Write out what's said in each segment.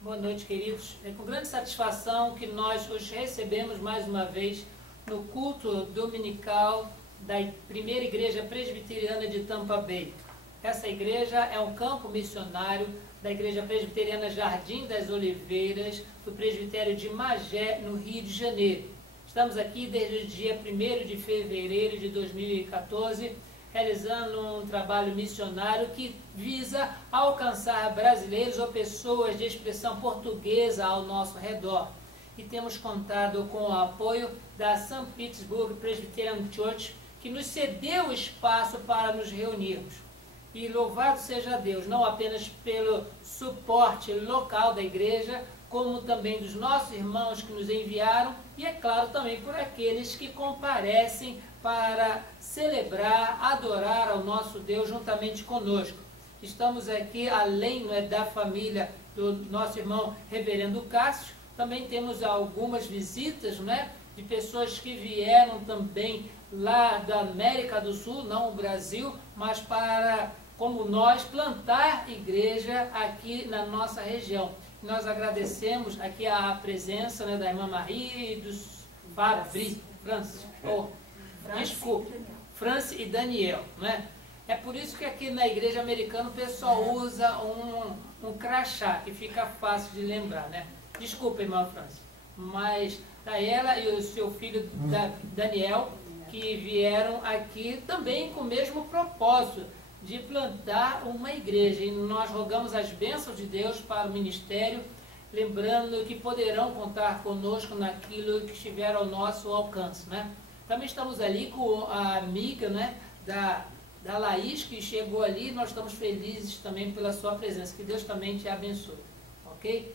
Boa noite, queridos. É com grande satisfação que nós os recebemos mais uma vez no culto dominical da Primeira Igreja Presbiteriana de Tampa Bay. Essa igreja é um campo missionário da Igreja Presbiteriana Jardim das Oliveiras, do presbitério de Magé, no Rio de Janeiro. Estamos aqui desde o dia 1º de fevereiro de 2014, realizando um trabalho missionário que visa alcançar brasileiros ou pessoas de expressão portuguesa ao nosso redor. E temos contado com o apoio da St. Petersburg Presbyterian Church, que nos cedeu espaço para nos reunirmos. E louvado seja Deus, não apenas pelo suporte local da igreja, como também dos nossos irmãos que nos enviaram, e é claro também por aqueles que comparecem para celebrar, adorar ao nosso Deus juntamente conosco. Estamos aqui, além da família do nosso irmão Reverendo Cássio, também temos algumas visitas de pessoas que vieram também lá da América do Sul, não o Brasil, mas para, como nós, plantar igreja aqui na nossa região. Nós agradecemos aqui a presença da irmã Marie e dos Franci e Daniel. É por isso que aqui na igreja americana o pessoal usa um crachá, que fica fácil de lembrar. Desculpa, irmã Franci, mas ela e o seu filho Daniel, que vieram aqui também com o mesmo propósito, de plantar uma igreja. E nós rogamos as bênçãos de Deus para o ministério, lembrando que poderão contar conosco naquilo que estiver ao nosso alcance. Também estamos ali com a amiga da Laís, que chegou ali. Nós estamos felizes também pela sua presença. Que Deus também te abençoe. Ok?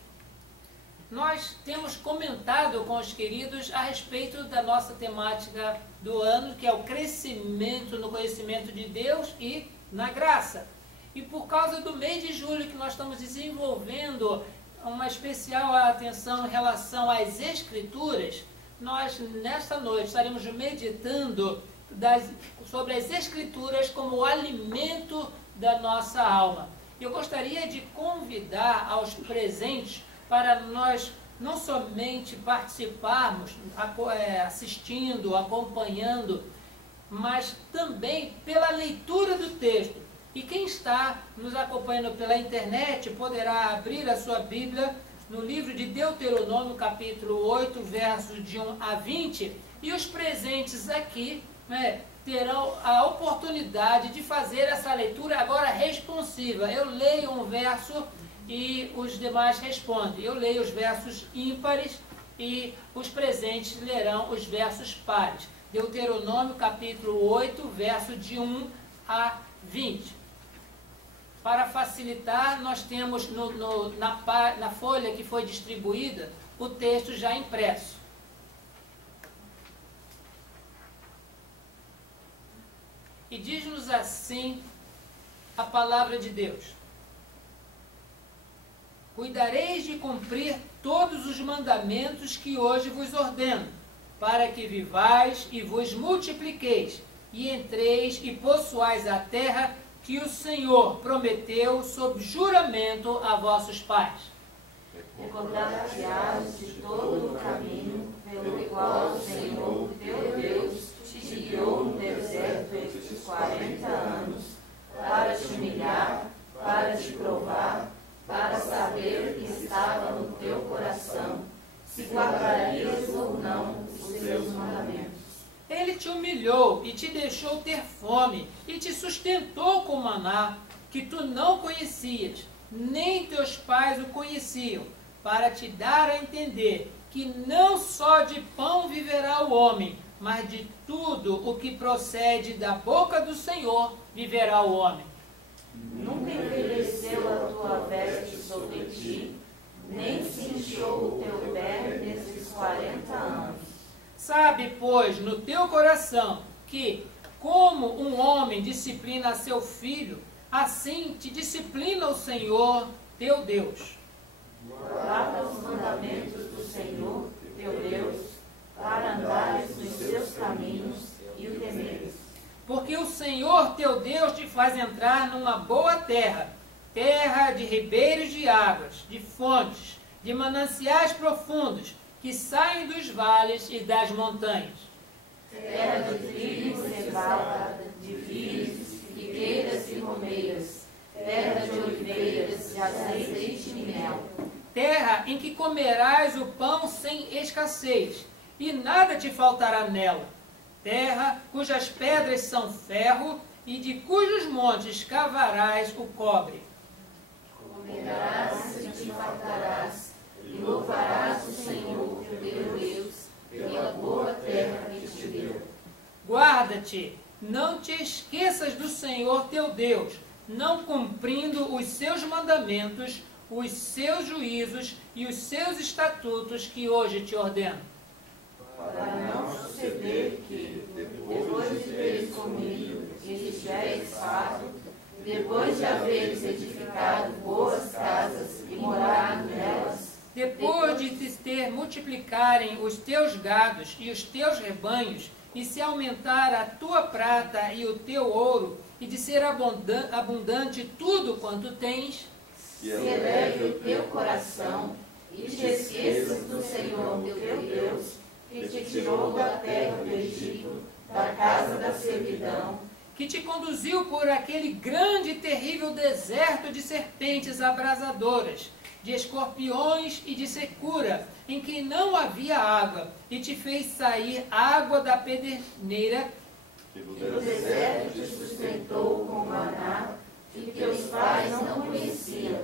Nós temos comentado com os queridos a respeito da nossa temática do ano, que é o crescimento no conhecimento de Deus e na graça. E por causa do mês de julho que nós estamos desenvolvendo uma especial atenção em relação às Escrituras, nós nesta noite estaremos meditando sobre as Escrituras como o alimento da nossa alma. Eu gostaria de convidar aos presentes para nós não somente participarmos, assistindo, acompanhando, mas também pela leitura do texto. E quem está nos acompanhando pela internet poderá abrir a sua Bíblia no livro de Deuteronômio, capítulo 8, versos de 1 a 20, e os presentes aqui terão a oportunidade de fazer essa leitura agora responsiva. Eu leio um verso e os demais respondem. Eu leio os versos ímpares e os presentes lerão os versos pares. Deuteronômio capítulo 8, verso de 1 a 20. Para facilitar, nós temos na folha que foi distribuída o texto já impresso. E diz-nos assim a palavra de Deus: cuidareis de cumprir todos os mandamentos que hoje vos ordeno, para que vivais e vos multipliqueis, e entreis e possuais a terra que o Senhor prometeu sob juramento a vossos pais. Recordar-te-ás de todo o caminho pelo qual o Senhor teu Deus te guiou no deserto estes 40 anos, para te humilhar, para te provar, para saber que estava no teu coração, se guardarias ou não os seus mandamentos. Ele te humilhou e te deixou ter fome, e te sustentou com maná, que tu não conhecias, nem teus pais o conheciam, para te dar a entender que não só de pão viverá o homem, mas de tudo o que procede da boca do Senhor viverá o homem. Nunca envelheceu a tua veste sobre ti, nem se inchou o teu pé nesses 40 anos. Sabe, pois, no teu coração, que, como um homem disciplina seu filho, assim te disciplina o Senhor, teu Deus. Guarda os mandamentos do Senhor, teu Deus, para andares nos seus caminhos e o temeres. Porque o Senhor, teu Deus, te faz entrar numa boa terra, terra de ribeiros de águas, de fontes, de mananciais profundos que saem dos vales e das montanhas. Terra de trigo cevada, de vinhos, figueiras e romeiras, terra de oliveiras, de azeite e mel. Terra em que comerás o pão sem escassez, e nada te faltará nela. Terra cujas pedras são ferro, e de cujos montes cavarás o cobre. Comerás e te fartarás, e louvarás o Senhor, teu Deus, pela boa terra que te deu. Guarda-te, não te esqueças do Senhor teu Deus, não cumprindo os seus mandamentos, os seus juízos e os seus estatutos que hoje te ordeno. Para não suceder que, depois de teres comido e estiveres farto, depois de haveres edificado boas casas e morado nelas, depois de te ter multiplicarem os teus gados e os teus rebanhos, e se aumentar a tua prata e o teu ouro, e de ser abundante tudo quanto tens, se eleve o teu coração e te esqueças do Senhor teu Deus, que te tirou da terra do Egito, da casa da servidão, que te conduziu por aquele grande e terrível deserto de serpentes abrasadoras, de escorpiões e de secura, em que não havia água, e te fez sair água da pederneira, que do deserto te sustentou com maná, que teus pais não conheciam,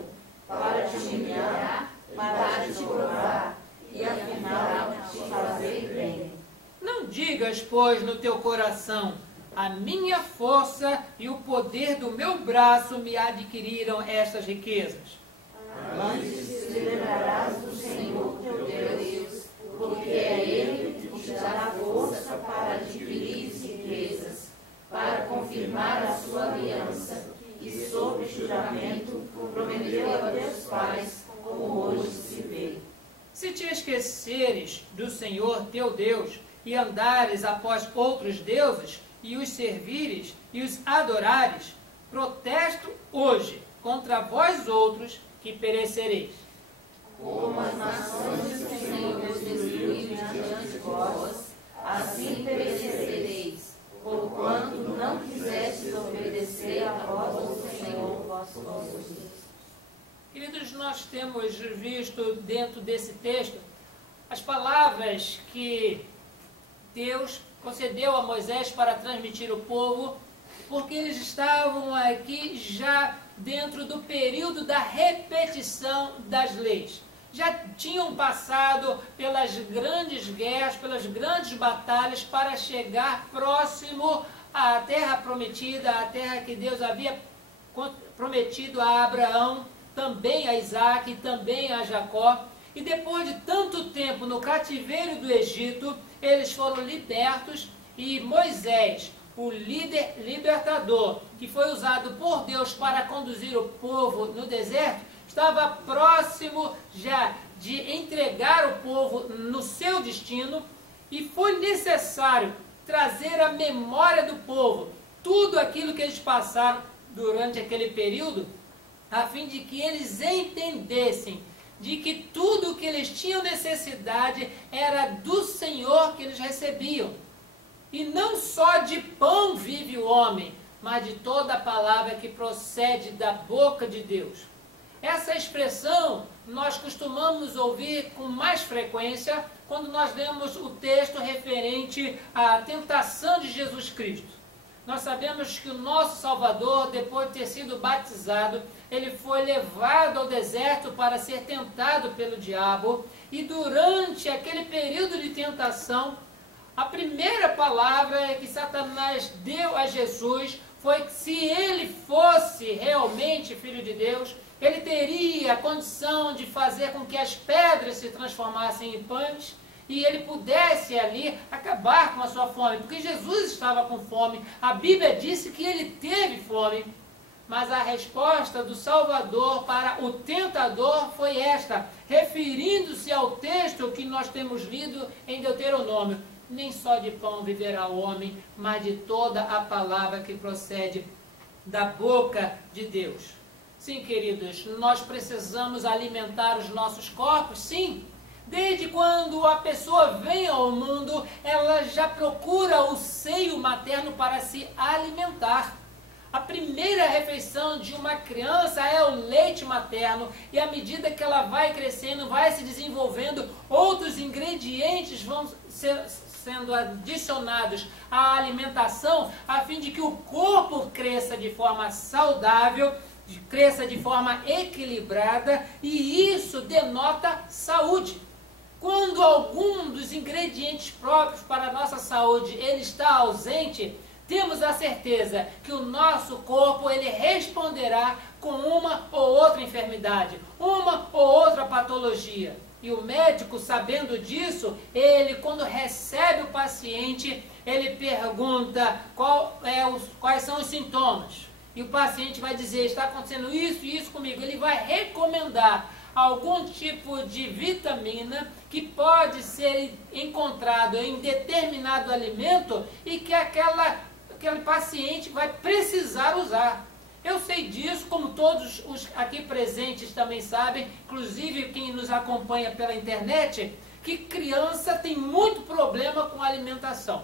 para te humilhar, para te provar, e afinal te fazer bem. Não digas, pois, no teu coração, a minha força e o poder do meu braço me adquiriram estas riquezas. Antes te lembrarás do Senhor teu Deus, porque é Ele que te dá força para adquirir riquezas, para confirmar a sua aliança, e sob juramento prometeu a teus pais, como hoje se vê. Se te esqueceres do Senhor teu Deus, e andares após outros deuses, e os servires, e os adorares, protesto hoje contra vós outros, que perecereis. Como as nações que o Senhor destruiu diante de vós, assim perecereis, porquanto não quisestes obedecer a voz do Senhor vosso Deus. Queridos, nós temos visto dentro desse texto as palavras que Deus concedeu a Moisés para transmitir ao povo, porque eles estavam aqui já dentro do período da repetição das leis. Já tinham passado pelas grandes guerras, pelas grandes batalhas para chegar próximo à terra prometida, à terra que Deus havia prometido a Abraão, também a Isaac e também a Jacó. E depois de tanto tempo no cativeiro do Egito, eles foram libertos e Moisés, o líder libertador, que foi usado por Deus para conduzir o povo no deserto, estava próximo já de entregar o povo no seu destino, e foi necessário trazer à memória do povo tudo aquilo que eles passaram durante aquele período, a fim de que eles entendessem de que tudo o que eles tinham necessidade era do Senhor que eles recebiam. E não só de pão vive o homem, mas de toda a palavra que procede da boca de Deus. Essa expressão nós costumamos ouvir com mais frequência quando nós lemos o texto referente à tentação de Jesus Cristo. Nós sabemos que o nosso Salvador, depois de ter sido batizado, ele foi levado ao deserto para ser tentado pelo diabo, e durante aquele período de tentação, a primeira palavra que Satanás deu a Jesus foi que se ele fosse realmente Filho de Deus, ele teria a condição de fazer com que as pedras se transformassem em pães e ele pudesse ali acabar com a sua fome, porque Jesus estava com fome. A Bíblia disse que ele teve fome, mas a resposta do Salvador para o tentador foi esta, referindo-se ao texto que nós temos lido em Deuteronômio: nem só de pão viverá o homem, mas de toda a palavra que procede da boca de Deus. Sim, queridos, nós precisamos alimentar os nossos corpos, sim. Desde quando a pessoa vem ao mundo, ela já procura o seio materno para se alimentar. A primeira refeição de uma criança é o leite materno, e à medida que ela vai crescendo, vai se desenvolvendo, outros ingredientes vão sendo adicionados à alimentação, a fim de que o corpo cresça de forma saudável, cresça de forma equilibrada, e isso denota saúde. Quando algum dos ingredientes próprios para a nossa saúde ele está ausente, temos a certeza que o nosso corpo ele responderá com uma ou outra enfermidade, uma ou outra patologia. E o médico, sabendo disso, ele, quando recebe o paciente, ele pergunta quais são os sintomas. E o paciente vai dizer, está acontecendo isso e isso comigo. Ele vai recomendar algum tipo de vitamina que pode ser encontrado em determinado alimento e que aquele paciente vai precisar usar. Eu sei disso, como todos os aqui presentes também sabem, inclusive quem nos acompanha pela internet, que criança tem muito problema com a alimentação,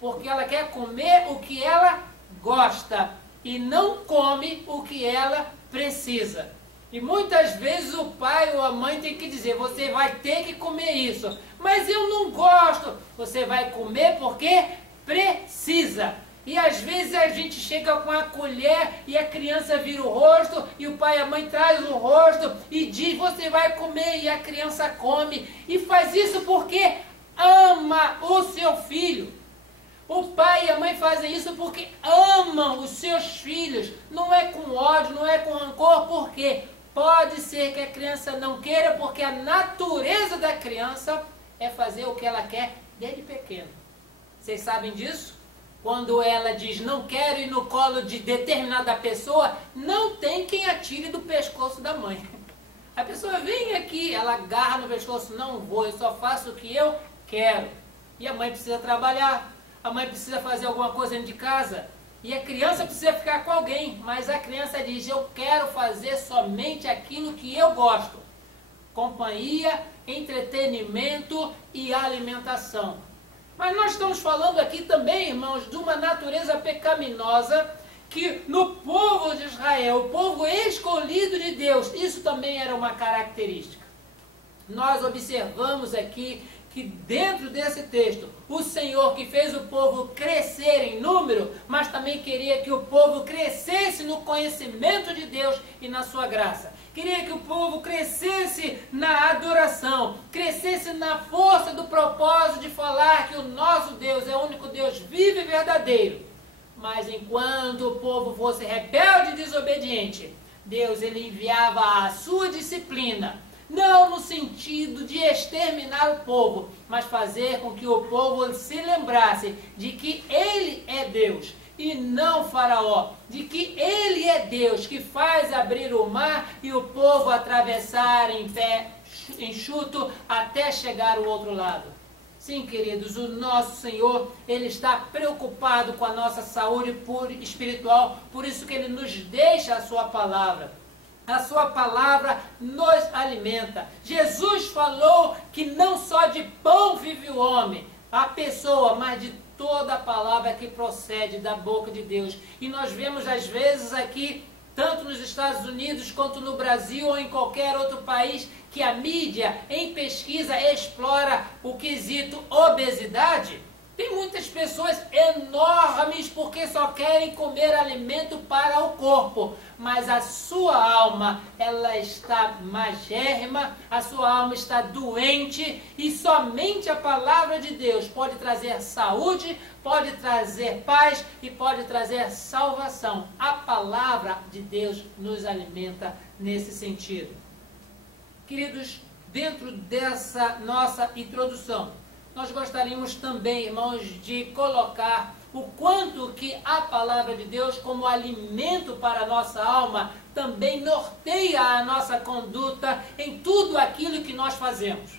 porque ela quer comer o que ela gosta e não come o que ela precisa. E muitas vezes o pai ou a mãe tem que dizer, você vai ter que comer isso, mas eu não gosto. Você vai comer porque precisa. E às vezes a gente chega com a colher e a criança vira o rosto e o pai e a mãe traz o rosto e diz, você vai comer, e a criança come. E faz isso porque ama o seu filho. O pai e a mãe fazem isso porque amam os seus filhos. Não é com ódio, não é com rancor, porque pode ser que a criança não queira, porque a natureza da criança é fazer o que ela quer desde pequeno. Vocês sabem disso? Quando ela diz, não quero ir no colo de determinada pessoa, não tem quem atire do pescoço da mãe. A pessoa vem aqui, ela agarra no pescoço, não vou, eu só faço o que eu quero. E a mãe precisa trabalhar, a mãe precisa fazer alguma coisa dentro de casa, e a criança precisa ficar com alguém, mas a criança diz, eu quero fazer somente aquilo que eu gosto. Companhia, entretenimento e alimentação. Mas nós estamos falando aqui também, irmãos, de uma natureza pecaminosa que no povo de Israel, o povo escolhido de Deus, isso também era uma característica. Nós observamos aqui que dentro desse texto, o Senhor que fez o povo crescer em número, mas também queria que o povo crescesse no conhecimento de Deus e na sua graça. Queria que o povo crescesse na adoração, crescesse na força do propósito de falar que o nosso Deus é o único Deus vivo e verdadeiro. Mas enquanto o povo fosse rebelde e desobediente, Deus ele enviava a sua disciplina, não no sentido de exterminar o povo, mas fazer com que o povo se lembrasse de que ele é Deus e não Faraó, de que ele é Deus que faz abrir o mar e o povo atravessar em pé enxuto até chegar ao outro lado. Sim, queridos, o nosso Senhor, ele está preocupado com a nossa saúde espiritual, por isso que ele nos deixa a sua palavra. A sua palavra nos alimenta. Jesus falou que não só de pão vive o homem, a pessoa, mas de toda a palavra que procede da boca de Deus. E nós vemos às vezes aqui, tanto nos Estados Unidos quanto no Brasil ou em qualquer outro país, que a mídia em pesquisa explora o quesito obesidade. Tem muitas pessoas enormes porque só querem comer alimento para o corpo, mas a sua alma, ela está magérrima, a sua alma está doente e somente a palavra de Deus pode trazer saúde, pode trazer paz e pode trazer salvação. A palavra de Deus nos alimenta nesse sentido. Queridos, dentro dessa nossa introdução, nós gostaríamos também, irmãos, de colocar o quanto que a palavra de Deus, como alimento para a nossa alma, também norteia a nossa conduta em tudo aquilo que nós fazemos.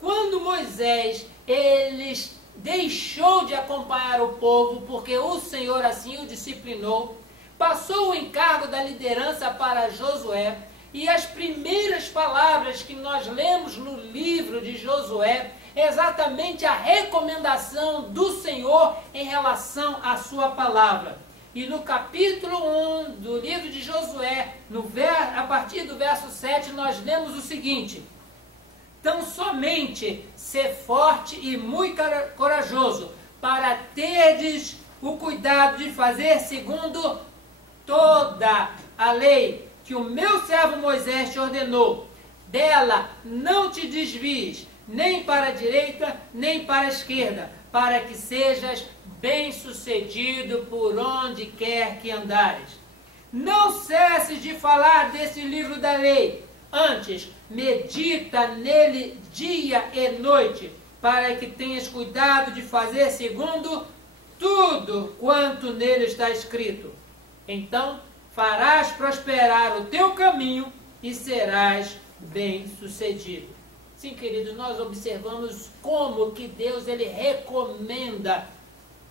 Quando Moisés, ele deixou de acompanhar o povo, porque o Senhor assim o disciplinou, passou o encargo da liderança para Josué, e as primeiras palavras que nós lemos no livro de Josué é exatamente a recomendação do Senhor em relação à sua palavra. E no capítulo 1 do livro de Josué, a partir do verso 7, nós lemos o seguinte: tão somente ser forte e muito corajoso, para terdes o cuidado de fazer segundo toda a lei que o meu servo Moisés te ordenou. Dela não te desvies, nem para a direita, nem para a esquerda, para que sejas bem-sucedido por onde quer que andares. Não cesses de falar desse livro da lei, antes medita nele dia e noite, para que tenhas cuidado de fazer segundo tudo quanto nele está escrito. Então farás prosperar o teu caminho e serás bem-sucedido. Sim, queridos, nós observamos como que Deus ele recomenda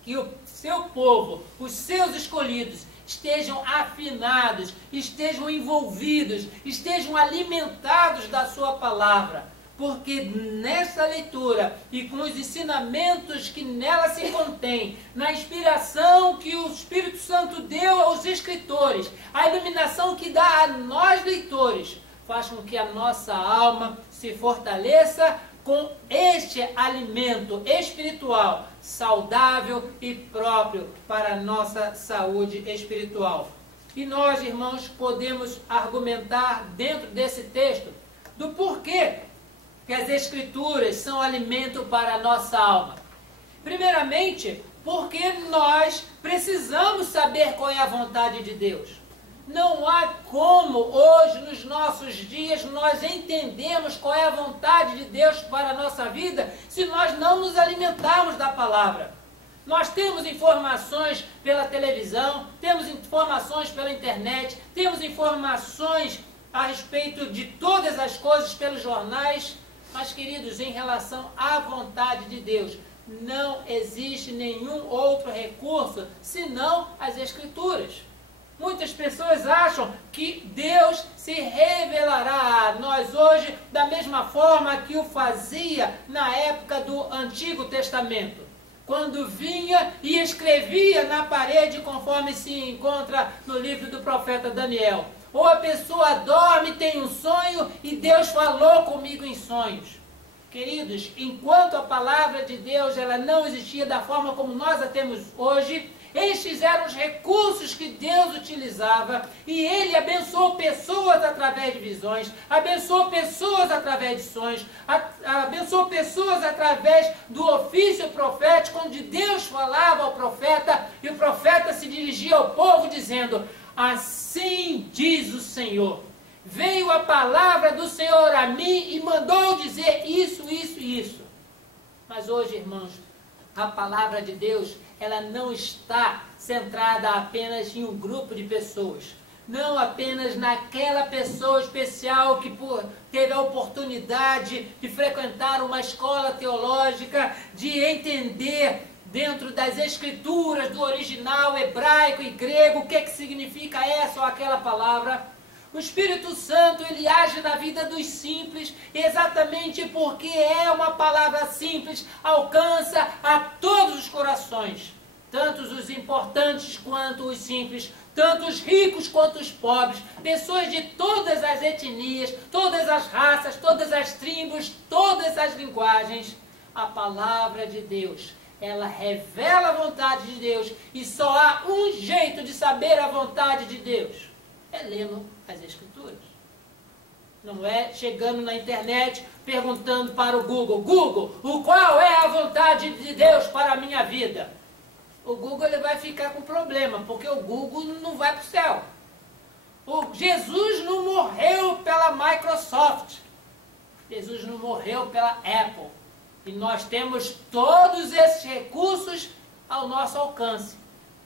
que o seu povo, os seus escolhidos, estejam afinados, estejam envolvidos, estejam alimentados da sua palavra. Porque nessa leitura e com os ensinamentos que nela se contém, na inspiração que o Espírito Santo deu aos escritores, a iluminação que dá a nós leitores, faz com que a nossa alma se fortaleça com este alimento espiritual, saudável e próprio para a nossa saúde espiritual. E nós, irmãos, podemos argumentar dentro desse texto do porquê que as Escrituras são alimento para a nossa alma. Primeiramente, porque nós precisamos saber qual é a vontade de Deus. Não há como hoje, nos nossos dias, nós entendemos qual é a vontade de Deus para a nossa vida se nós não nos alimentarmos da palavra. Nós temos informações pela televisão, temos informações pela internet, temos informações a respeito de todas as coisas pelos jornais, mas, queridos, em relação à vontade de Deus, não existe nenhum outro recurso senão as Escrituras. Muitas pessoas acham que Deus se revelará a nós hoje da mesma forma que o fazia na época do Antigo Testamento, quando vinha e escrevia na parede, conforme se encontra no livro do profeta Daniel. Ou a pessoa dorme, tem um sonho e Deus falou comigo em sonhos. Queridos, enquanto a palavra de Deus ela não existia da forma como nós a temos hoje, estes eram os recursos que Deus utilizava e Ele abençoou pessoas através de visões, abençoou pessoas através de sonhos, abençoou pessoas através do ofício profético, onde Deus falava ao profeta e o profeta se dirigia ao povo dizendo: assim diz o Senhor, veio a palavra do Senhor a mim e mandou dizer isso, isso e isso. Mas hoje, irmãos, a palavra de Deus, ela não está centrada apenas em um grupo de pessoas, não apenas naquela pessoa especial que teve a oportunidade de frequentar uma escola teológica, de entender dentro das escrituras, do original hebraico e grego, o que significa essa ou aquela palavra. O Espírito Santo, ele age na vida dos simples, exatamente porque é uma palavra simples, alcança a todos os corações, tanto os importantes quanto os simples, tanto os ricos quanto os pobres, pessoas de todas as etnias, todas as raças, todas as tribos, todas as linguagens. A palavra de Deus, ela revela a vontade de Deus, e só há um jeito de saber a vontade de Deus: é lendo as Escrituras. Não é chegando na internet, perguntando para o Google: Google, qual é a vontade de Deus para a minha vida? O Google ele vai ficar com problema, porque o Google não vai para o céu. Jesus não morreu pela Microsoft. Jesus não morreu pela Apple. E nós temos todos esses recursos ao nosso alcance.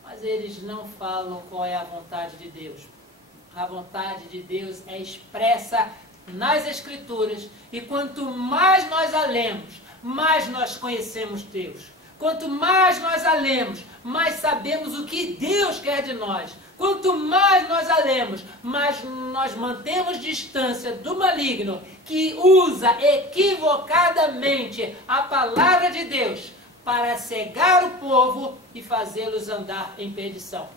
Mas eles não falam qual é a vontade de Deus. A vontade de Deus é expressa nas Escrituras. E quanto mais nós a lemos, mais nós conhecemos Deus. Quanto mais nós a lemos, mais sabemos o que Deus quer de nós. Quanto mais nós a lemos, mais nós mantemos distância do maligno que usa equivocadamente a palavra de Deus para cegar o povo e fazê-los andar em perdição.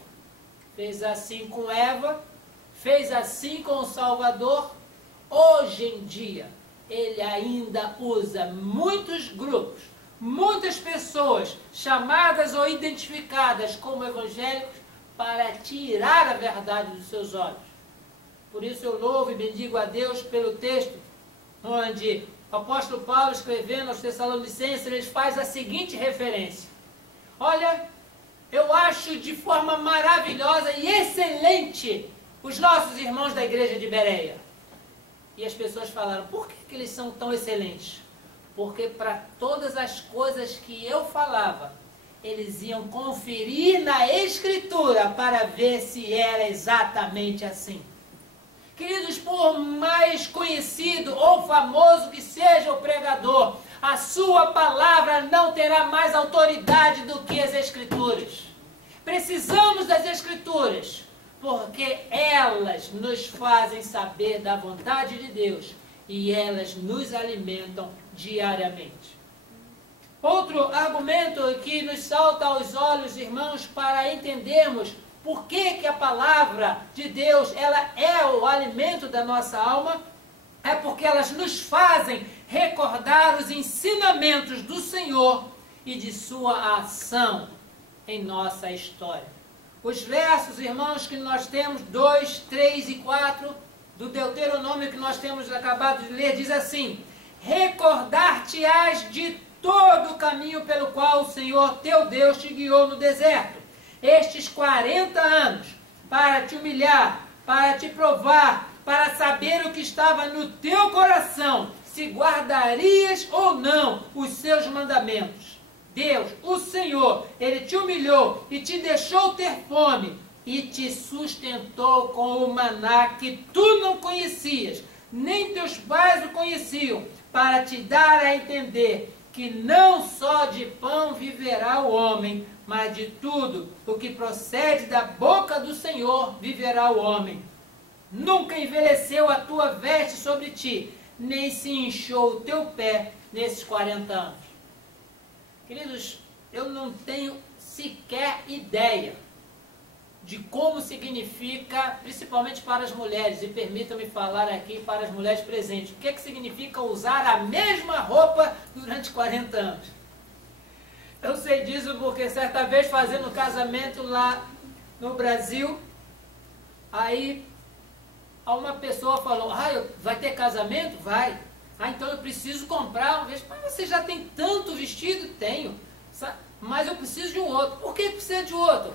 Fez assim com Eva, fez assim com o Salvador. Hoje em dia, ele ainda usa muitos grupos, muitas pessoas chamadas ou identificadas como evangélicos para tirar a verdade dos seus olhos. Por isso eu louvo e bendigo a Deus pelo texto onde o apóstolo Paulo, escrevendo aos Tessalonicenses, ele faz a seguinte referência. Olha, eu acho de forma maravilhosa e excelente os nossos irmãos da igreja de Bereia. E as pessoas falaram, por que eles são tão excelentes? Porque para todas as coisas que eu falava, eles iam conferir na Escritura para ver se era exatamente assim. Queridos, por mais conhecido ou famoso que seja o pregador, a sua palavra não terá mais autoridade do que as Escrituras. Precisamos das Escrituras, porque elas nos fazem saber da vontade de Deus e elas nos alimentam diariamente. Outro argumento que nos salta aos olhos, irmãos, para entendermos por que a palavra de Deus ela é o alimento da nossa alma, é porque elas nos fazem recordar os ensinamentos do Senhor e de sua ação em nossa história. Os versos, irmãos, que nós temos, 2, 3 e 4, do Deuteronômio que nós temos acabado de ler, diz assim: recordar-te-ás de todo o caminho pelo qual o Senhor teu Deus te guiou no deserto, estes 40 anos, para te humilhar, para te provar, para saber o que estava no teu coração, se guardarias ou não os seus mandamentos. Deus, o Senhor, Ele te humilhou e te deixou ter fome e te sustentou com o maná que tu não conhecias, nem teus pais o conheciam, para te dar a entender que não só de pão viverá o homem, mas de tudo o que procede da boca do Senhor viverá o homem. Nunca envelheceu a tua veste sobre ti, nem se inchou o teu pé nesses 40 anos. Queridos, eu não tenho sequer ideia de como significa, principalmente para as mulheres, e permitam-me falar aqui para as mulheres presentes, o que significa usar a mesma roupa durante 40 anos. Eu sei disso porque certa vez fazendo casamento lá no Brasil, aí uma pessoa falou, vai ter casamento? Vai. Então eu preciso comprar um vestido. Mas você já tem tanto vestido? Tenho. Mas eu preciso de um outro. Por que precisa de outro?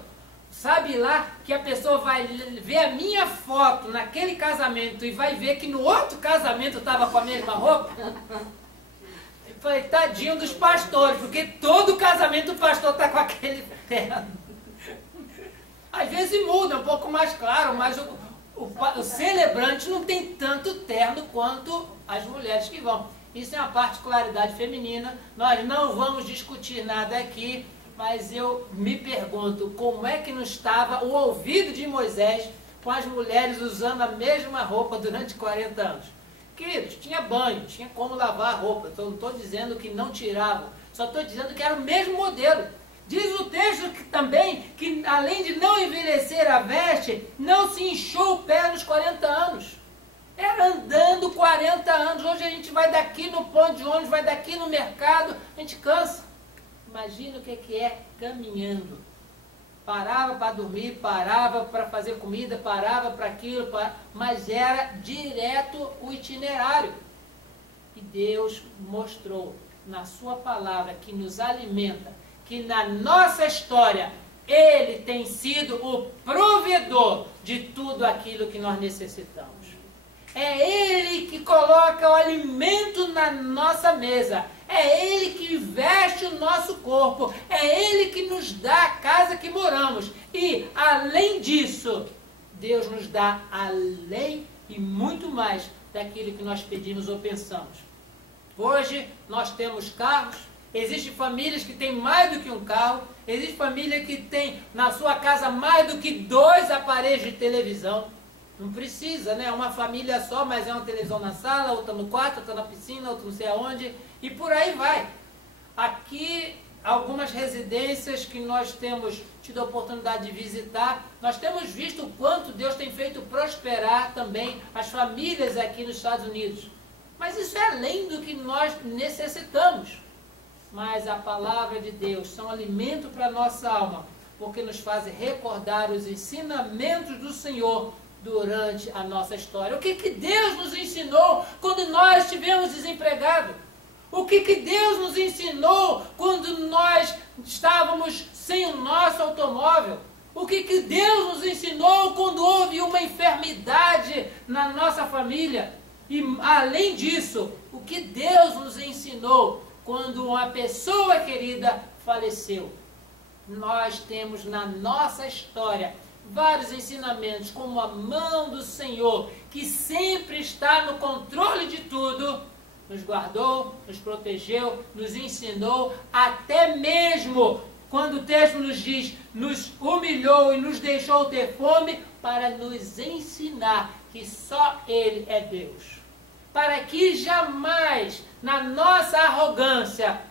Sabe lá que a pessoa vai ver a minha foto naquele casamento e vai ver que no outro casamento eu estava com a mesma roupa? Eu falei, tadinho dos pastores, porque todo casamento o pastor está com aquele terno. Às vezes muda, um pouco mais claro, mas o celebrante não tem tanto terno quanto as mulheres que vão. Isso é uma particularidade feminina, nós não vamos discutir nada aqui, mas eu me pergunto como é que não estava o ouvido de Moisés com as mulheres usando a mesma roupa durante 40 anos. Queridos, tinha banho, tinha como lavar a roupa, então não estou dizendo que não tiravam, só estou dizendo que era o mesmo modelo. Diz o texto também que além de não envelhecer a veste, não se inchou o pé nos 40 anos. Era andando 40 anos, hoje a gente vai daqui no ponto de ônibus, vai daqui no mercado, a gente cansa. Imagina o que é caminhando. Parava para dormir, parava para fazer comida, parava para aquilo, mas era direto o itinerário. E Deus mostrou na sua palavra que nos alimenta, que na nossa história Ele tem sido o provedor de tudo aquilo que nós necessitamos. É Ele que coloca o alimento na nossa mesa. É Ele que veste o nosso corpo. É Ele que nos dá a casa que moramos. E, além disso, Deus nos dá além e muito mais daquilo que nós pedimos ou pensamos. Hoje, nós temos carros, Existem famílias que têm mais do que um carro. Existe família que tem na sua casa mais do que 2 aparelhos de televisão. Não precisa, né? Uma família só, mas é uma televisão na sala, outra no quarto, outra na piscina, outra não sei aonde, e por aí vai. Aqui, algumas residências que nós temos tido a oportunidade de visitar, nós temos visto o quanto Deus tem feito prosperar também as famílias aqui nos Estados Unidos. Mas isso é além do que nós necessitamos. Mas a palavra de Deus são alimento para a nossa alma, porque nos faz recordar os ensinamentos do Senhor durante a nossa história. O que Deus nos ensinou quando nós estivemos desempregados? O que Deus nos ensinou quando nós estávamos sem o nosso automóvel? O que Deus nos ensinou quando houve uma enfermidade na nossa família? E além disso, o que Deus nos ensinou quando uma pessoa querida faleceu? Nós temos na nossa história vários ensinamentos, como a mão do Senhor, que sempre está no controle de tudo, nos guardou, nos protegeu, nos ensinou, até mesmo quando o texto nos diz, nos humilhou e nos deixou ter fome, para nos ensinar que só Ele é Deus. Para que jamais, na nossa arrogância,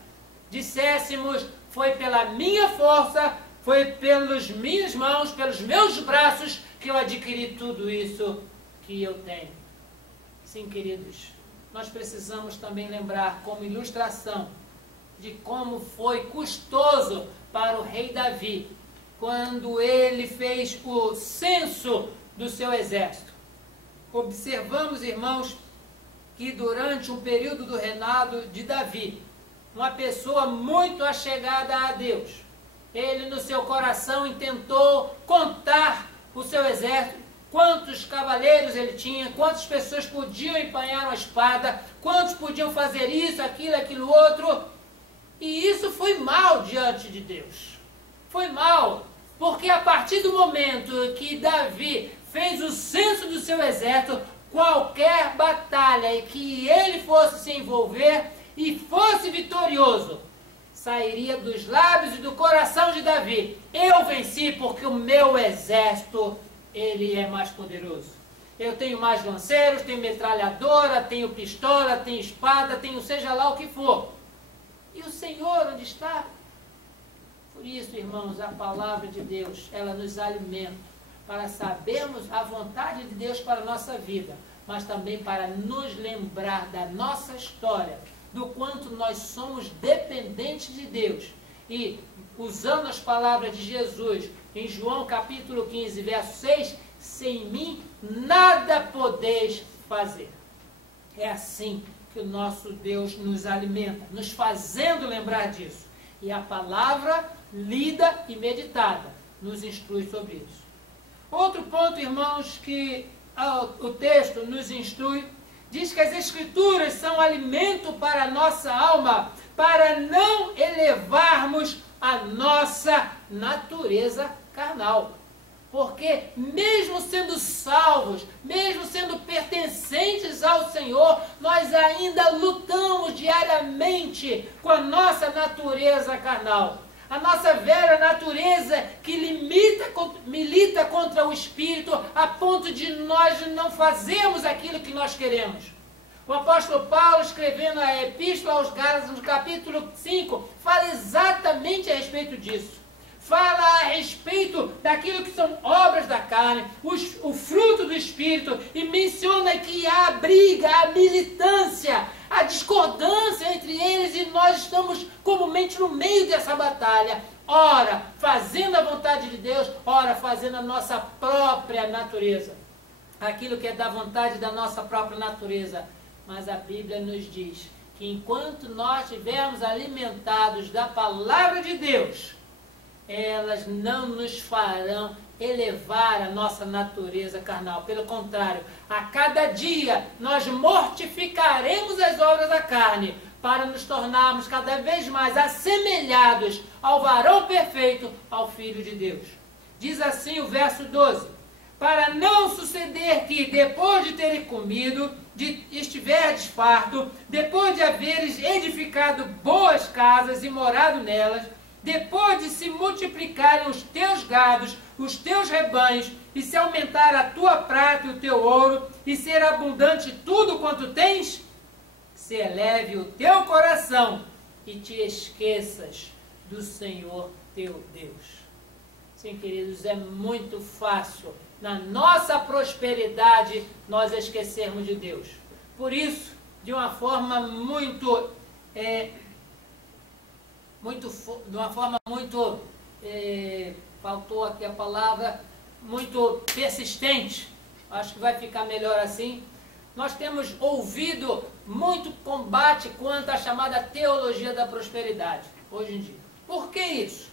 disséssemos, foi pela minha força, foi pelas minhas mãos, pelos meus braços, que eu adquiri tudo isso que eu tenho. Sim, queridos, nós precisamos também lembrar como ilustração de como foi custoso para o rei Davi, quando ele fez o censo do seu exército. Observamos, irmãos, que durante um período do reinado de Davi, uma pessoa muito achegada a Deus, ele no seu coração intentou contar o seu exército, quantos cavaleiros ele tinha, quantas pessoas podiam empunhar uma espada, quantos podiam fazer isso, aquilo outro. E isso foi mal diante de Deus. Foi mal, porque a partir do momento que Davi fez o censo do seu exército, qualquer batalha que ele fosse se envolver e fosse vitorioso, sairia dos lábios e do coração de Davi: eu venci porque o meu exército, ele é mais poderoso. Eu tenho mais lanceiros, tenho metralhadora, tenho pistola, tenho espada, tenho seja lá o que for. E o Senhor onde está? Por isso, irmãos, a palavra de Deus, ela nos alimenta para sabermos a vontade de Deus para a nossa vida, mas também para nos lembrar da nossa história, do quanto nós somos dependentes de Deus. E, usando as palavras de Jesus, em João capítulo 15, verso 6, sem mim nada podeis fazer. É assim que o nosso Deus nos alimenta, nos fazendo lembrar disso. E a palavra, lida e meditada, nos instrui sobre isso. Outro ponto, irmãos, que o texto nos instrui, diz que as Escrituras são alimento para a nossa alma, para não elevarmos a nossa natureza carnal. Porque mesmo sendo salvos, mesmo sendo pertencentes ao Senhor, nós ainda lutamos diariamente com a nossa natureza carnal. A nossa velha natureza que milita contra o Espírito a ponto de nós não fazermos aquilo que nós queremos. O apóstolo Paulo, escrevendo a Epístola aos Gálatas, no capítulo 5, fala exatamente a respeito disso. Fala a respeito daquilo que são obras da carne, o fruto do Espírito, e menciona que há a briga, a militância, a discordância entre eles, e nós estamos comumente no meio dessa batalha, ora fazendo a vontade de Deus, ora fazendo a nossa própria natureza, aquilo que é da vontade da nossa própria natureza. Mas a Bíblia nos diz que enquanto nós estivermos alimentados da palavra de Deus, elas não nos farão elevar a nossa natureza carnal. Pelo contrário, a cada dia nós mortificaremos as obras da carne para nos tornarmos cada vez mais assemelhados ao varão perfeito, ao Filho de Deus. Diz assim o verso 12: para não suceder que, depois de teres comido, estiveres farto, depois de haveres edificado boas casas e morado nelas, depois de se multiplicarem os teus gados, os teus rebanhos, e se aumentar a tua prata e o teu ouro, e ser abundante tudo quanto tens, se eleve o teu coração e te esqueças do Senhor teu Deus. Sim, queridos, é muito fácil, na nossa prosperidade, nós esquecermos de Deus. Por isso, de uma forma muito faltou aqui a palavra, muito persistente, acho que vai ficar melhor assim, nós temos ouvido muito combate quanto à chamada teologia da prosperidade, hoje em dia. Por que isso?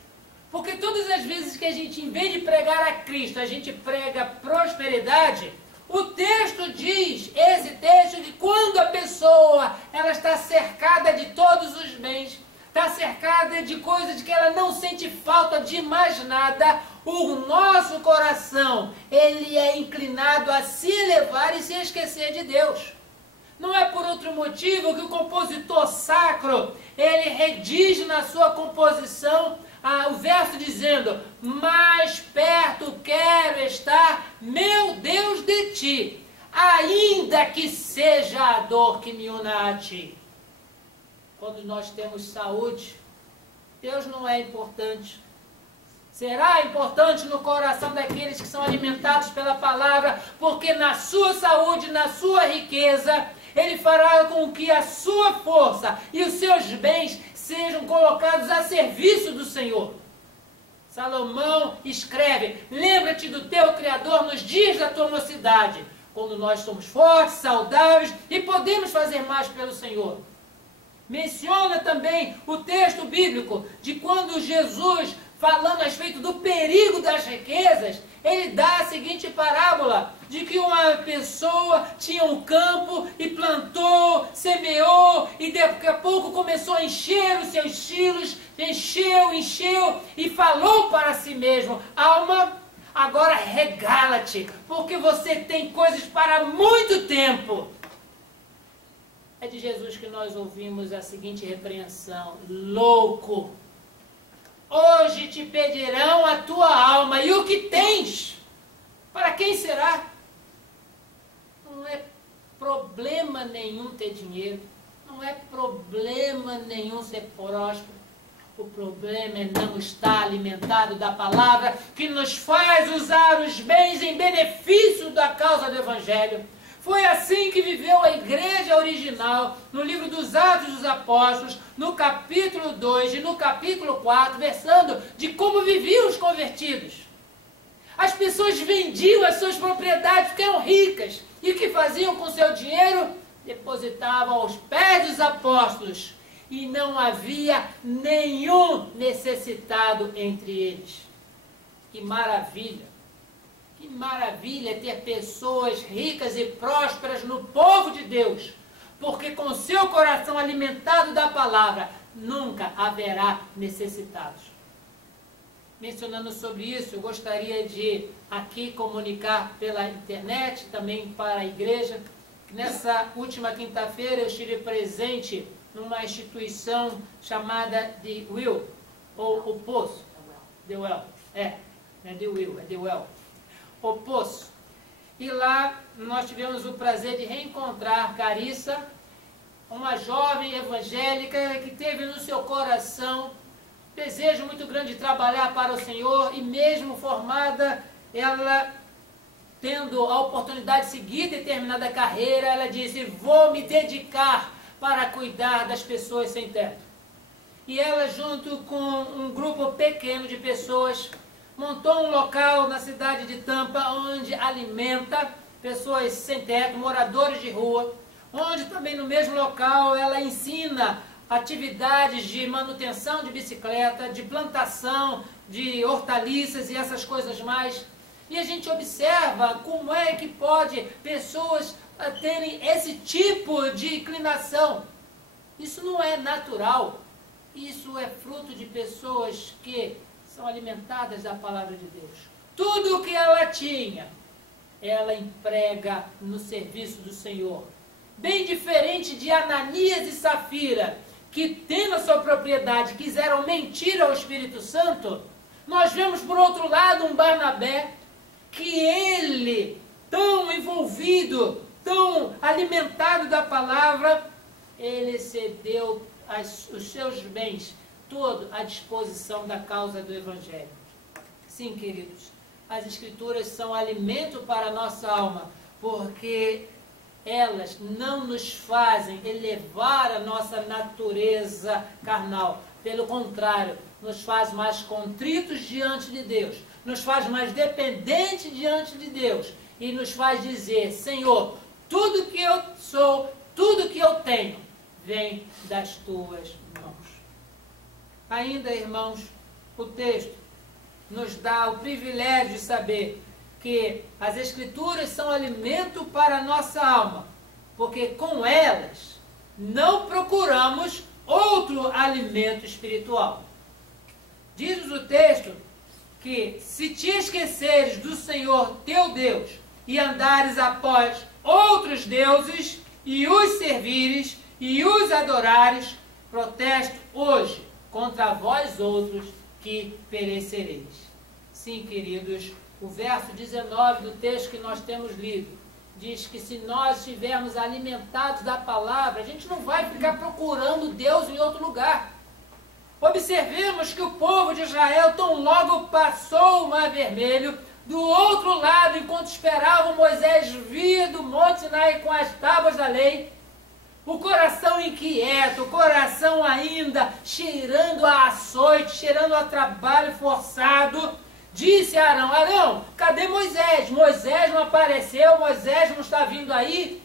Porque todas as vezes que a gente, em vez de pregar a Cristo, a gente prega prosperidade, o texto diz, esse texto, que quando a pessoa ela está cercada de todos os bens, está cercada de coisas que ela não sente falta de mais nada, o nosso coração, ele é inclinado a se elevar e se esquecer de Deus. Não é por outro motivo que o compositor sacro, ele redige na sua composição o verso dizendo: mais perto quero estar, meu Deus, de ti, ainda que seja a dor que me una a ti. Quando nós temos saúde, Deus não é importante. Será importante no coração daqueles que são alimentados pela palavra, porque na sua saúde, na sua riqueza, Ele fará com que a sua força e os seus bens sejam colocados a serviço do Senhor. Salomão escreve: lembra-te do teu Criador nos dias da tua mocidade, quando nós somos fortes, saudáveis e podemos fazer mais pelo Senhor. Menciona também o texto bíblico de quando Jesus, falando a respeito do perigo das riquezas, ele dá a seguinte parábola, de que uma pessoa tinha um campo e plantou, semeou, e daqui a pouco começou a encher os seus silos, encheu, e falou para si mesmo: alma, agora regala-te, porque você tem coisas para muito tempo. É de Jesus que nós ouvimos a seguinte repreensão: louco! Hoje te pedirão a tua alma, e o que tens? Para quem será? Não é problema nenhum ter dinheiro, não é problema nenhum ser próspero. O problema é não estar alimentado da palavra, que nos faz usar os bens em benefício da causa do Evangelho. Foi assim que viveu a igreja original, no livro dos Atos dos Apóstolos, no capítulo 2 e no capítulo 4, versando de como viviam os convertidos. As pessoas vendiam as suas propriedades porque eram ricas, e o que faziam com seu dinheiro? Depositavam aos pés dos apóstolos, e não havia nenhum necessitado entre eles. Que maravilha! Que maravilha ter pessoas ricas e prósperas no povo de Deus, porque com seu coração alimentado da palavra, nunca haverá necessitados. Mencionando sobre isso, eu gostaria de aqui comunicar pela internet, também para a igreja, que nessa última quinta-feira eu estive presente numa instituição chamada The Well, ou o Poço. The Well, não é The Well, é The Well. O Poço. E lá nós tivemos o prazer de reencontrar Carissa, uma jovem evangélica que teve no seu coração desejo muito grande de trabalhar para o Senhor, e mesmo formada, ela tendo a oportunidade de seguir determinada carreira, ela disse: vou me dedicar para cuidar das pessoas sem teto. E ela, junto com um grupo pequeno de pessoas, montou um local na cidade de Tampa, onde alimenta pessoas sem teto, moradores de rua, onde também no mesmo local ela ensina atividades de manutenção de bicicleta, de plantação de hortaliças e essas coisas mais. E a gente observa como é que pode pessoas terem esse tipo de inclinação. Isso não é natural, isso é fruto de pessoas que são alimentadas da palavra de Deus. Tudo o que ela tinha ela emprega no serviço do Senhor. Bem diferente de Ananias e Safira, que tendo a sua propriedade quiseram mentir ao Espírito Santo, nós vemos por outro lado um Barnabé, que ele, tão envolvido, tão alimentado da palavra, ele cedeu os seus bens, todo à disposição da causa do Evangelho. Sim, queridos, as Escrituras são alimento para a nossa alma, porque elas não nos fazem elevar a nossa natureza carnal. Pelo contrário, nos faz mais contritos diante de Deus, nos faz mais dependentes diante de Deus e nos faz dizer: Senhor, tudo que eu sou, tudo que eu tenho, vem das tuas mãos. Ainda, irmãos, o texto nos dá o privilégio de saber que as Escrituras são alimento para a nossa alma, porque com elas não procuramos outro alimento espiritual. Diz o texto que se te esqueceres do Senhor teu Deus e andares após outros deuses e os servires e os adorares, protesto hoje contra vós outros que perecereis. Sim, queridos, o verso 19 do texto que nós temos lido diz que se nós estivermos alimentados da palavra, a gente não vai ficar procurando Deus em outro lugar. Observemos que o povo de Israel tão logo passou o Mar Vermelho, do outro lado, enquanto esperavam Moisés vir do Monte Sinai com as tábuas da lei, o coração inquieto, o coração ainda cheirando a açoite, cheirando a trabalho forçado, disse a Arão: Arão, cadê Moisés? Moisés não apareceu, Moisés não está vindo aí.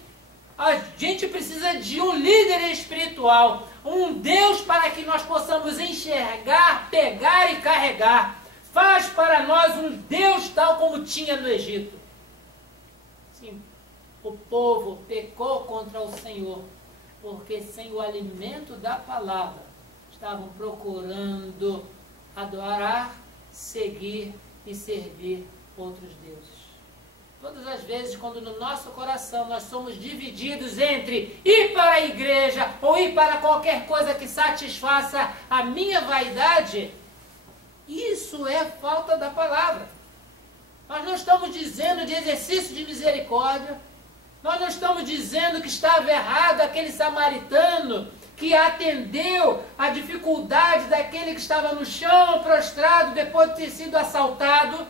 A gente precisa de um líder espiritual, um Deus para que nós possamos enxergar, pegar e carregar. Faz para nós um Deus tal como tinha no Egito. Sim, o povo pecou contra o Senhor, porque sem o alimento da palavra, estavam procurando adorar, seguir e servir outros deuses. Todas as vezes, quando no nosso coração nós somos divididos entre ir para a igreja ou ir para qualquer coisa que satisfaça a minha vaidade, isso é falta da palavra. Nós não estamos dizendo de exercício de misericórdia, nós não estamos dizendo que estava errado aquele samaritano que atendeu a dificuldade daquele que estava no chão, prostrado, depois de ter sido assaltado,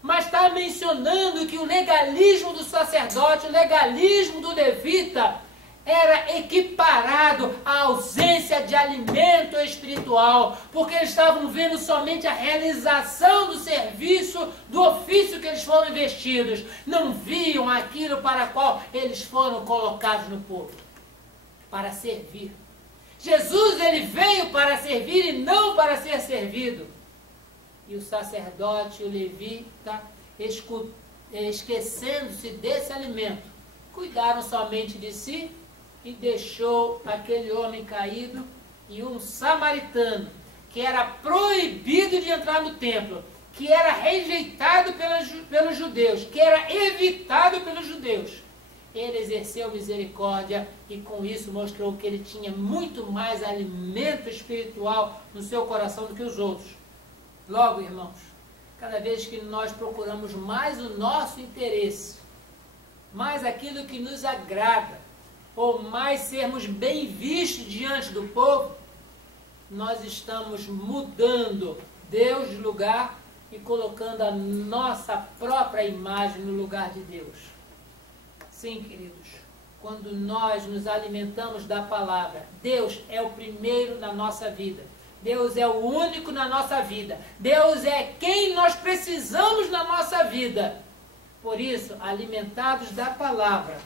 mas está mencionando que o legalismo do sacerdote, o legalismo do levita, era equiparado à ausência de alimento espiritual, porque eles estavam vendo somente a realização do serviço, do ofício que eles foram investidos, não viam aquilo para o qual eles foram colocados no povo, para servir. Jesus, ele veio para servir e não para ser servido. E o sacerdote, o levita, esquecendo-se desse alimento, cuidaram somente de si e deixou aquele homem caído e um samaritano, que era proibido de entrar no templo, que era rejeitado pelos judeus, que era evitado pelos judeus. Ele exerceu misericórdia e com isso mostrou que ele tinha muito mais alimento espiritual no seu coração do que os outros. Logo, irmãos, cada vez que nós procuramos mais o nosso interesse, mais aquilo que nos agrada, ou mais sermos bem vistos diante do povo, nós estamos mudando Deus de lugar e colocando a nossa própria imagem no lugar de Deus. Sim, queridos, quando nós nos alimentamos da palavra, Deus é o primeiro na nossa vida. Deus é o único na nossa vida. Deus é quem nós precisamos na nossa vida. Por isso, alimentados da palavra,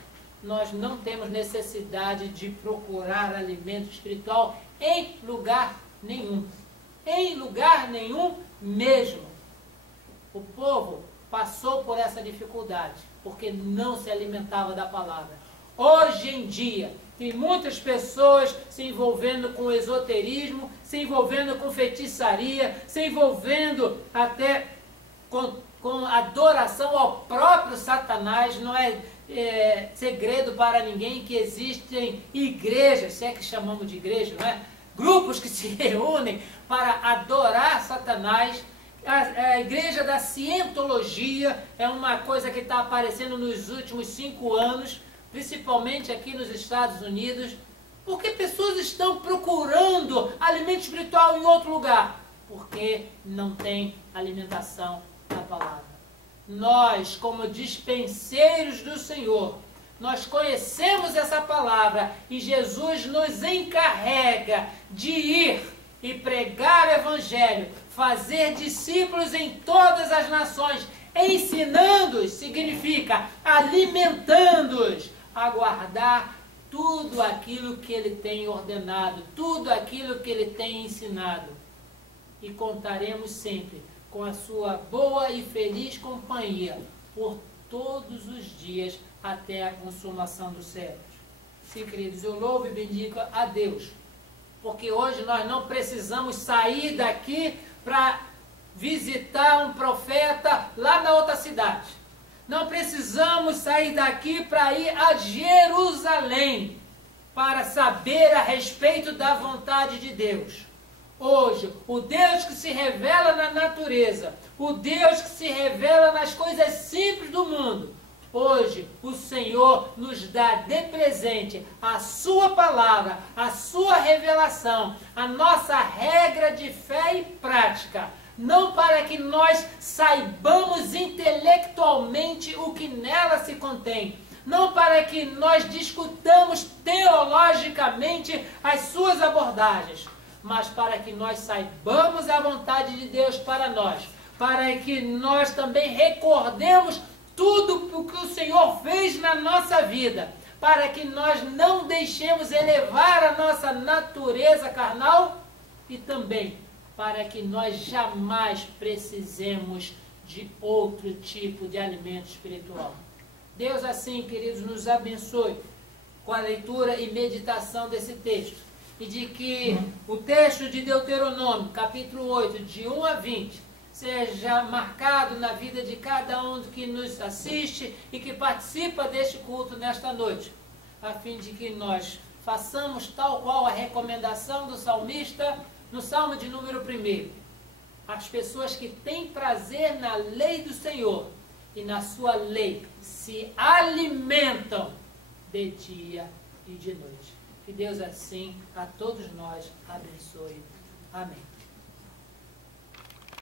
nós não temos necessidade de procurar alimento espiritual em lugar nenhum. Em lugar nenhum mesmo. O povo passou por essa dificuldade, porque não se alimentava da palavra. Hoje em dia, tem muitas pessoas se envolvendo com esoterismo, se envolvendo com feitiçaria, se envolvendo até com com adoração ao próprio Satanás. Não é segredo para ninguém que existem igrejas, se é que chamamos de igreja, não é? Grupos que se reúnem para adorar Satanás. A igreja da cientologia é uma coisa que está aparecendo nos últimos 5 anos, principalmente aqui nos Estados Unidos, porque pessoas estão procurando alimento espiritual em outro lugar, porque não tem alimentação da palavra. Nós, como dispenseiros do Senhor, nós conhecemos essa palavra e Jesus nos encarrega de ir e pregar o Evangelho, fazer discípulos em todas as nações, ensinando-os, significa alimentando-os a guardar tudo aquilo que Ele tem ordenado, tudo aquilo que Ele tem ensinado. E contaremos sempre com a sua boa e feliz companhia por todos os dias até a consumação dos séculos. Sim, queridos, eu louvo e bendigo a Deus, porque hoje nós não precisamos sair daqui para visitar um profeta lá na outra cidade. Não precisamos sair daqui para ir a Jerusalém para saber a respeito da vontade de Deus. Hoje, o Deus que se revela na natureza, o Deus que se revela nas coisas simples do mundo, hoje o Senhor nos dá de presente a sua palavra, a sua revelação, a nossa regra de fé e prática, não para que nós saibamos intelectualmente o que nela se contém, não para que nós discutamos teologicamente as suas abordagens, mas para que nós saibamos a vontade de Deus para nós, para que nós também recordemos tudo o que o Senhor fez na nossa vida, para que nós não deixemos elevar a nossa natureza carnal e também para que nós jamais precisemos de outro tipo de alimento espiritual. Deus assim, queridos, nos abençoe com a leitura e meditação desse texto. E de que o texto de Deuteronômio, capítulo 8, de 1 a 20, seja marcado na vida de cada um que nos assiste e que participa deste culto nesta noite, a fim de que nós façamos tal qual a recomendação do salmista no Salmo de número 1. As pessoas que têm prazer na lei do Senhor e na sua lei se alimentam de dia e de noite. Que Deus assim a todos nós abençoe. Amém.